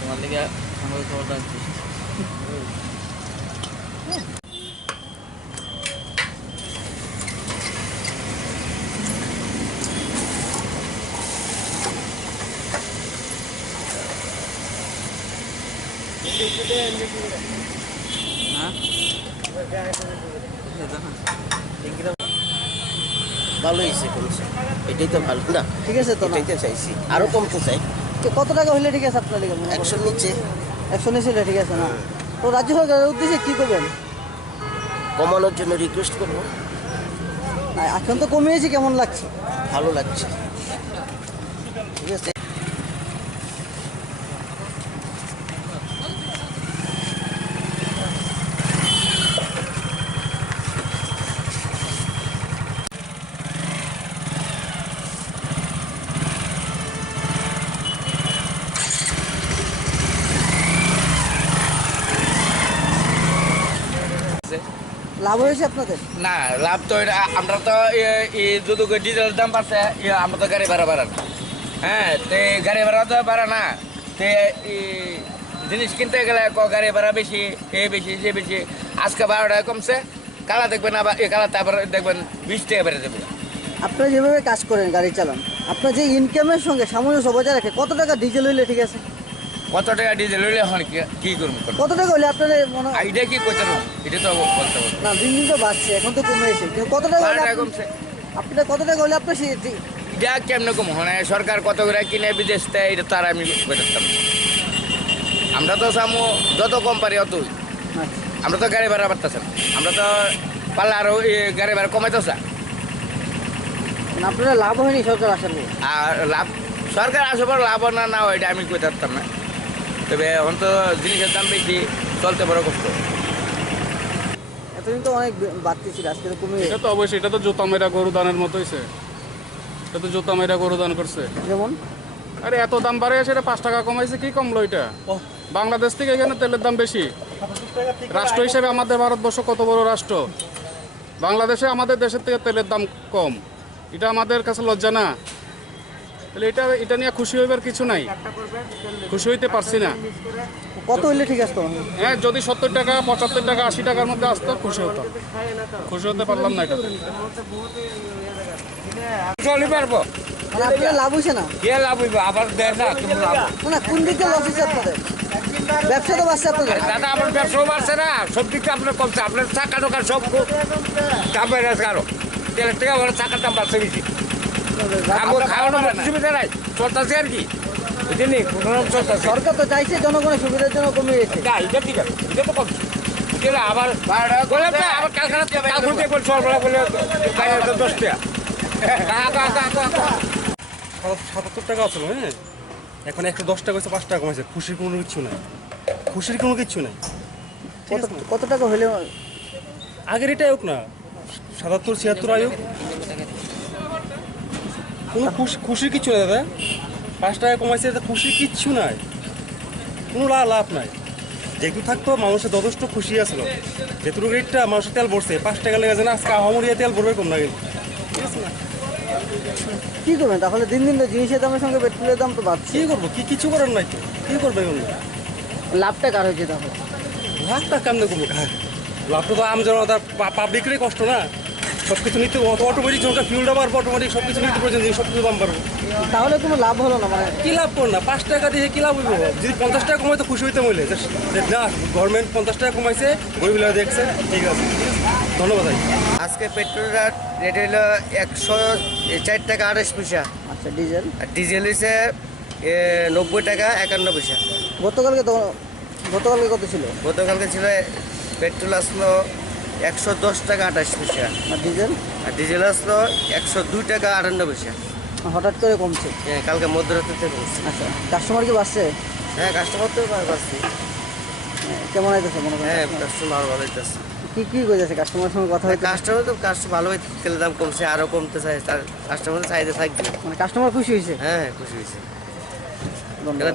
তোমার লিগে আমাকে খবর রাখছি। ভালো হয়েছে কমছে, এটাই তো ভালো না? ঠিক আছে তো, এটাই তো চাইছি, আরো কমতে চাই। তো কত টাকা হইলে ঠিক আছে আপনার লিগে? 100 নিচে। 100 নিচে হলে ঠিক আছে না? তো রাজ্য সরকারের উদ্দেশ্যে কি করবেন? কমানোর জন্য রিকোয়েস্ট করবো। না, এখন তো কমিয়েছি, কেমন লাগছে? ভালো লাগছে, ঠিক আছে। লাভ হয়েছে আপনাদের? না, লাভ তো আমরা তো যদি ডিজেলের দাম বাড়ছে, আমরা তো গাড়ি ভাড়া বাড়ান। হ্যাঁ, তে গাড়ি ভাড়া তো বাড়া না, তে জিনিস কিনতে গেলে গাড়ি ভাড়া বেশি, এ বেশি, সে বেশি। আজকে 12 টাকা কমছে, কালা দেখবেন আবার কালা তারপর দেখবেন 20 টাকা বেড়ে যাবে। আপনারা যেভাবে কাজ করেন, গাড়ি চালান, আপনার যে ইনকামের সঙ্গে সামঞ্জস্য বজায় রাখে, কত টাকা ডিজেল হইলে ঠিক আছে? কত টাকা ডিজেল হইলে এখন কি করবো? কত টাকা হইলে আপনার মনে হয়? এটা কি করতে পারবো, এটা তো বলতে পারবো না, দিন দিন তো বাড়ছে, এখন তো কমে এসে, কিন্তু কত টাকা 12 হলে টাকা কমছে। আপনার কত টাকা হলে আপনার এটা কেমন কম হয়? সরকার কত করে কিনে বিদেশ দেয়, এটা তার আমি বেরোতাম। আমরা তো সামু যত কম পারি অতই। আমরা তো গাড়ি ভাড়া বাড়তেছে না, আমরা তো পারলে আরো গাড়ি ভাড়া কমাইতেছে। আপনারা লাভ হয়নি সরকার আসার পর? আর লাভ সরকার আসার পর লাভ না না এটা আমি কই থাকতাম না। তবে এখন তো জিনিসের দাম বেশি, চলতে বড় কষ্ট। এতদিন তো অনেক বাড়তি ছিল, আজকে তো কমে। এটা তো অবশ্যই, এটা তো জোতা মেরা গরু দানের মতো হয়েছে। এটা তো জোতা মেরা গরু দান করছে। যেমন আরে এত দাম বাড়ে সেটা 5 টাকা কমাইছে, কি কমলো এটা? বাংলাদেশ থেকে এখানে তেলের দাম বেশি। রাষ্ট্র হিসেবে আমাদের ভারতবর্ষ কত বড় রাষ্ট্র, বাংলাদেশে আমাদের দেশের থেকে তেলের দাম কম, এটা আমাদের কাছে লজ্জা না? তাহলে এটা নিয়ে খুশি হইবার কিছু নাই, খুশি হইতে পারছি না। কত হইলে ঠিক আছে? হ্যাঁ, যদি 70 টাকা, 75 টাকা, 80 টাকার মধ্যে আসতো খুশি হতাম। খুশি হতে পারলাম না এটা। চলি পারবো মানে আপনার লাভ হয়েছে না? কে লাভ হইব? আবার দেয় না, তুমি লাভ। না, কোন দিকে লস হয়েছে আপনাদের? ব্যবসা তো বাড়ছে আপনাদের। দাদা আমার ব্যবসাও বাড়ছে না, সব দিকটা আপনার কমছে। আপনার চাকা টোকা সব দাম বেড়ে গেছে। আরো তেলের থেকে আমার চাকার দাম বাড়ছে বেশি। খাওয়ানোর সুবিধা নাই, চলতেছে আর কি, বুঝলি? চলতেছে। সরকার তো চাইছে জনগণের সুবিধার জন্য কমিয়েছে। এটা ঠিক আছে, এটা তো কমছে। আবার বললাম না, আবার কালখানা বল সরবরাহ বলে 10 টাকা। 77 টাকা আছে, হ্যাঁ, এখন 110 টাকা হয়েছে, 5 টাকা কমেছে। খুশির কোনো কিচ্ছু নাই, খুশির কোনো কিচ্ছু নাই। কত টাকা হলে? আগের এটাই হোক না, 77 76 আয়োগ, কোনো খুশির কিচ্ছু নাই দাদা। 5 টাকা কমাইছে, খুশির কিচ্ছু নাই, কোনো লাভ নাই। যেহেতু থাকতো মানুষের যথেষ্ট খুশি আসলো, যেটুকু রেটটা মানুষের তেল ভরছে 5 টাকা লেগে যায় না, আজকে আহামরিয়া তেল ভরবে কম না, কিন্তু ঠিক আছে না? কি করবেন তাহলে? দিন দিন তো জিনিসের দামের সঙ্গে পেট্রোলের দাম তো বাড়ছে। কী করবো? কিছু করার নাই তো, কী করবে এখন? লাভটা কার হয়েছে তাহলে? লাভটা কেমনে করবো? লাভটা তো আমজনতা, পাবলিকেরই কষ্ট না। সব কিছু নিতে অটোমেটিক, যখন ফিউলটা বাড়বো অটোমেটিক সব কিছু নিতে প্রয়োজন, সব কিছু দাম বাড়বো। তাহলে কোনো লাভ হলো না? মানে কী লাভ করো না? 5 টাকা দিয়ে কী লাভ হইব? যদি 50 টাকা কমাই তো খুশি হইতে হইলে না, গভর্নমেন্ট 50 টাকা কমাইছে, গরিবরা দেখছে, ঠিক আছে। ধন্যবাদ ভাই। আজকে পেট্রোল রেট হলো 104 টাকা 28 পয়সা, আচ্ছা ডিজেল আর ডিজেল হয়েছে 90 টাকা 51 পয়সা। গতকালকে কত ছিল? গতকালকে ছিল পেট্রোল আসলো 110 টাকা 28 পয়সা, আর ডিজেল আর ডিজেল আসলো 102 টাকা 58 পয়সা। হঠাৎ করে কমছে। হ্যাঁ, কালকে মধ্যরাত্রি থেকে কমছে। আচ্ছা কাস্টমার কি বাড়ছে? হ্যাঁ, কাস্টমার তো পাচ্ছি। কেমন হইতেছে মনে করেন? হ্যাঁ, কাস্টমার ভালো হইতেছে। কি কইতেছে কাস্টমারের সঙ্গে কথা হইতে? কাস্টমার ভালো হইতে, তেলের দাম কমছে, আরো কমতে চাই, তার কাস্টমার চাহিদা থাকবে। মানে কাস্টমার খুশি হয়েছে? হ্যাঁ, খুশি হয়েছে। ধন্যবাদ।